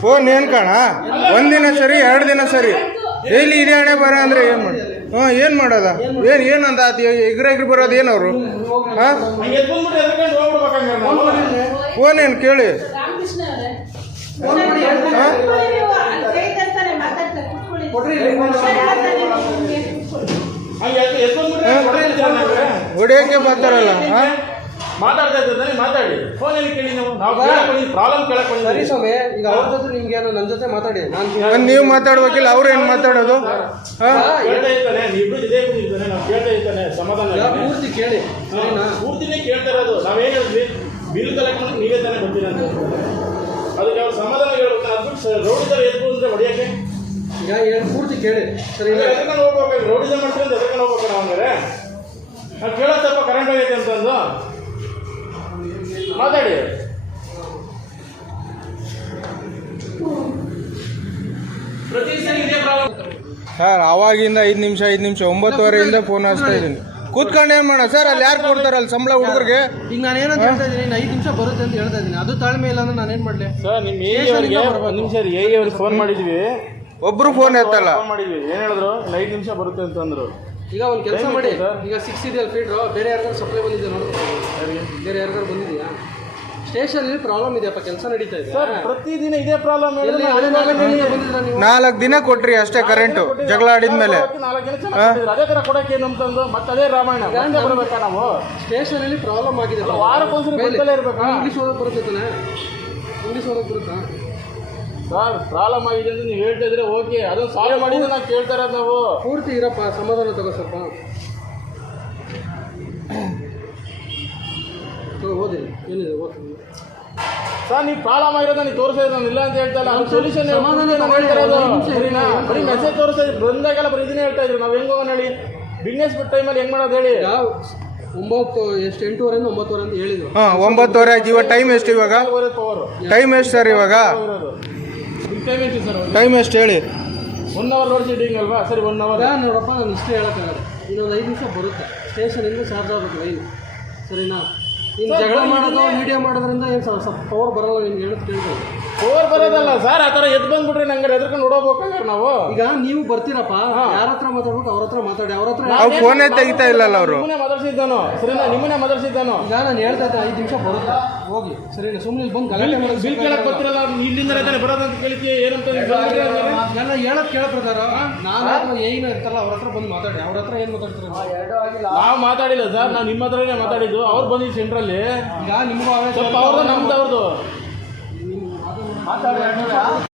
phone ಏನ್ ಕಾಣ ಒಂದಿನ ಸರಿ 2 ದಿನ ಸರಿ ಡೈಲಿ ಇದೇ ಹಣೆ ಬರ ಅಂದ್ರೆ ಏನ್ ಮಾಡಿ ಏನ್ ಮಾಡೋದ ಏನಂದ ಎಗ್ರೆಗ್ರಿ ಬರೋದು ಏನವ್ರು ಫೋನ್ ಏನ್ ಕೇಳಿ ಹೊಡಿಯೋಕೆ ಬರ್ತಾರಲ್ಲ ಮಾತಾಡ್ತಾ ಇದ್ದಾರೆ ಮಾತಾಡಿ ಫೋನಲ್ಲಿ ಕೇಳಿ ನಾವು ಪ್ರಾಬ್ಲಮ್ ಕೇಳಕ್ ಸರಿ ಸ್ವಾಮಿ ಈಗ ಅವ್ರ ಜೊತೆ ನಿಮ್ಗೆ ನನ್ನ ಜೊತೆ ಮಾತಾಡಿ ನೀವು ಮಾತಾಡ್ಬೇಕಿಲ್ಲ ಅವ್ರು ಏನ್ ಮಾತಾಡೋದು ಕೇಳ್ತಾ ಇರ್ತಾನೆ ಇಬ್ರು ಜೊತೆ ಕೂತಿರ್ತಾನೆ ನಾವು ಕೇಳ್ತಾ ಇರ್ತಾನೆ ಸಮಾಧಾನ ಪೂರ್ತಿ ಕೇಳಿ ಪೂರ್ತಿನೇ ಕೇಳ್ತಾ ಇರೋದು ನಾವೇನ್ ಹೇಳಿದ್ವಿ ಬಿಲ್ ಕಲೆಕ್ಟ್ ಮಾಡಿ ನೀವೇ ತಾನೇ ಬರ್ತೀರ ಅಂತ ಅದಕ್ಕೆ ಅವ್ರು ಸಮಾಧಾನ ಹೇಳ್ಬೇಕು ಅದ್ಬಿಟ್ಟು ರೋಡಿದ್ದಾರೆ ಎದ್ದು ಅಂದ್ರೆ ಹೊಡಿಯಕ್ಕೆ ಈಗ ಪೂರ್ತಿ ಕೇಳಿ ಸರಿ ಎದ್ಕೊಂಡು ಹೋಗ್ಬೇಕು ರೋಡಿದ ಮಾಡ್ತೀವಿ ಅಂತ ಎದ್ಕೊಂಡು ಹೋಗ್ಬೇಕು ನಾವು ಹಂಗಾರೆ ನಾವು ಕೇಳೋದು ಸ್ವಲ್ಪ ಕರೆಂಟ್ ಆಗೈತೆ ಅಂತಂದು ಮಾತಾಡಿ ಪ್ರತಿ ಸರಿ ಇದೇ ಪ್ರಾಬ್ಲಮ್ ಸರ್ ಅವಾಗಿಂದ 5 ನಿಮಿಷ 9:30 ಫೋನ್ ಹಚ್ತಾ ಇದ್ದೀನಿ ಕೂತ್ಕೊಂಡು ಏನ್ ಮಾಡ ಸರ್ ಅಲ್ಲಿ ಯಾರು ಕೊಡ್ತಾರಲ್ಲ ಸಂಬಳ ಹುಡುಗರಿಗೆ ಈಗ ನಾನು ಏನಂತ ಹೇಳ್ತಾ ಇದ್ದೀನಿ 5 ನಿಮಿಷ ಬರುತ್ತೆ ಅಂತ ಹೇಳ್ತಾ ಇದ್ದೀನಿ ಅದು ತಾಳ್ಮೆ ಇಲ್ಲ ಅಂದ್ರೆ ನಾನೇನ್ ಮಾಡ್ಲಿ ಸರ್ ನಿಮ್ಮ ಏರಿಯಾವರಿಗೆ ಒಂದು ನಿಮಿಷ ಅವ್ರಿಗೆ ಫೋನ್ ಮಾಡಿದ್ವಿ ಒಬ್ರು ಫೋನ್ ಎತ್ತಲ್ಲ ಫೋನ್ ಮಾಡಿದ್ವಿ ಏನ್ ಹೇಳಿದ್ರು 5 ನಿಮಿಷ ಬರುತ್ತೆ ಅಂತಂದ್ರು ಈಗ ಒಂದು ಕೆಲಸ ಮಾಡಿ ಈಗ 6 ಇದೆಯಲ್ಲ ಫೀಡ್ರು ಬೇರೆ ಯಾರಿಗಾರು ಸಪ್ಲೈ ಬಂದಿದೆ ನೋಡು ಬೇರೆ ಯಾರಿಗಾರು ಬಂದಿದೆಯಾ ಸ್ಟೇಷನಲ್ಲಿ ಪ್ರಾಬ್ಲಮ್ ಇದೆಯಪ್ಪ ಕೆಲಸ ನಡೀತಾ ಇದೆ ಸರ್ ಪ್ರತಿದಿನ ಇದೇ ಪ್ರಾಬ್ಲಮ್ 4 ದಿನ ಕೊಟ್ರಿ ಅಷ್ಟೇ ಕರೆಂಟು ಜಗಳ ಆಡಿದ್ಮೇಲೆ 4 ದಿನ ಚೆನ್ನಾಗಿ ಅದೇ ತರ ಕೊಡಕ್ಕೆ ಏನು ಅಂತಂದು ಮತ್ತೆ ಅದೇ ರಾಮಾಯಣ ಮತ್ತೆ ಬರ್ಬೇಕಾ ನಾವು ಸ್ಟೇಷನಲ್ಲಿ ಪ್ರಾಬ್ಲಮ್ ಆಗಿದೆ ವಾರಕ್ಕೊಂದ್ಸರಿ ಬರ್ತಲೇ ಇರ್ಬೇಕು ಇಂಗ್ಲೀಷ್ ಓದಕ್ಕೆ ಬರುತ್ತೆ ತಾನೆ ಇಂಗ್ಲೀಷ್ ಓದಕ್ಕೆ ಬರುತ್ತಾ ಸರ್ ಪ್ರಾಬ್ಲಮ್ ಆಗಿದೆ ಅಂತ ನೀವು ಹೇಳ್ತಾ ಇದ್ರೆ ಓಕೆ ಅದನ್ನು ಸಾಲ್ವ್ ಮಾಡಿದ್ರೆ ನಾವು ಕೇಳ್ತಾ ಇರೋದು ನಾವು ಪೂರ್ತಿ ಇರಪ್ಪ ಸಮಾಧಾನ ತಗೋ ಸ್ವಲ್ಪ ಓದಿ ಏನಿದೆ ಓದ್ತೀನಿ ಸರ್ ನೀವು ಪ್ರಾಬ್ಲಮ್ ಆಗಿರೋದು ನೀವು ತೋರಿಸ್ತಾ ನಾನು ಇಲ್ಲ ಅಂತ ಹೇಳ್ತಾ ಇಲ್ಲ ಸೊಲ್ಯೂಷನ್ ಬರೀ ಮೆಸೇಜ್ ತೋರಿಸ್ತಾ ಇದ್ರಿ ಬಂದಾಗೆಲ್ಲ ಬರೀ ಇದನ್ನೇ ಹೇಳ್ತಾ ಇದ್ರು ನಾವು ಹೆಂಗೆ ಹೋಗೋಣ ಹೇಳಿ ಬಿಸ್ನೆಸ್ ಬಿಟ್ಟು ಟೈಮಲ್ಲಿ ಹೆಂಗೆ ಮಾಡೋದು ಹೇಳಿ 9 ಎಷ್ಟು 8:30 9:30 ಅಂತ ಹೇಳಿದ್ರು 9:30 ಆಯ್ತು ಇವಾಗ ಟೈಮ್ ಎಷ್ಟು ಇವಾಗ ಟೈಮ್ ಎಷ್ಟು ಸರ್ ಇವಾಗ ಟೈಮ್ ಎಷ್ಟು ಸರ್ ಟೈಮ್ ಎಷ್ಟು ಹೇಳಿ 1 ಅವರ್ ಲೋಡ್ ಶೆಡ್ಡಿಂಗ್ ಅಲ್ವಾ ಸರಿ 1 ಅವರ್ ನೋಡಪ್ಪ ನಾನು ಇಷ್ಟೇ ಹೇಳೋಕ್ಕಾಗಲ್ಲ ಇನ್ನೊಂದು 5 ನಿಮಿಷ ಬರುತ್ತೆ ಸ್ಟೇಷನಿಂದ ಚಾರ್ಜ್ ಆಗುತ್ತೆ ಲೈನ್ ಸರಿನಾ ನೀನು ಜಗಳ ಮಾಡೋದು ವಿಡಿಯೋ ಮಾಡೋದ್ರಿಂದ ಏನು ಸ್ವಲ್ಪ ಪವರ್ ಬರೋಲ್ಲ ನಿಮ್ಗೆ ಹೇಳೋದು ಕೇಳ್ಬೋದು ಪವರ್ ಬರೋದಲ್ಲ ಸರ್ ಆ ಥರ ಎದ್ದು ಬಂದ್ಬಿಟ್ರೆ ನಂಗೆ ಎದ್ಕೊಂಡು ನೋಡೋಬೇಕಾದ್ರೆ ನಾವು ಈಗ ನೀವು ಬರ್ತೀರಪ್ಪ ಯಾರ ಹತ್ರ ಮಾತಾಡ್ಬೇಕು ಅವ್ರ ಹತ್ರ ಮಾತಾಡಿ ಅವ್ರ ಹತ್ರ ಅವ್ರು ಫೋನೇ ತೆಗಿತಾ ಇಲ್ಲಲ್ಲ ಅವರು ನಿಮ್ಮನ್ನೇ ಮಾತಾಡ್ಸಿದ್ದಾನು ಸರಿನಾ ನಿಮ್ಮನ್ನೇ ಮಾತಾಡ್ಸಿದ್ದಾನು ಈಗ ನಾನು ಹೇಳ್ತಾ ಇದ್ದೆ 5 ನಿಮಿಷ ಬರುತ್ತೆ ಹೋಗಿ ಸರಿನಾ ಸುಮ್ಮನೆ ಬಂದು ಗಲಾಟೆ ಮಾಡೋದು ಬಿಲ್ ಕೇಳಕ್ ಬರ್ತಿರಲ್ಲ ಇಲ್ಲಿಂದ ತಾನೇ ಬರೋದಂತ ಕೇಳ್ತೀವಿ ಏನಂತ ಎಲ್ಲ ಹೇಳೋದು ಕೇಳೋ ಪ್ರಕಾರ ನಾನು ಏನು ಇರ್ತಾರಲ್ಲ ಅವ್ರ ಹತ್ರ ಬಂದು ಮಾತಾಡಿ ಅವ್ರ ಹತ್ರ ಏನು ಮಾತಾಡ್ತಾರೆ ನಾವು ಮಾತಾಡಿಲ್ಲ ಸರ್ ನಾವು ನಿಮ್ಮ ಹತ್ರನೇ ಮಾತಾಡಿದ್ದು ಅವ್ರು ಬಂದಿದ್ದು ಸೆಂಟ್ರಲ್ಲಿ ಈಗ ನಿಮಗೂ ಸ್ವಲ್ಪ ಅವ್ರದ್ದು ನಮ್ದು ಅವ್ರದ್ದು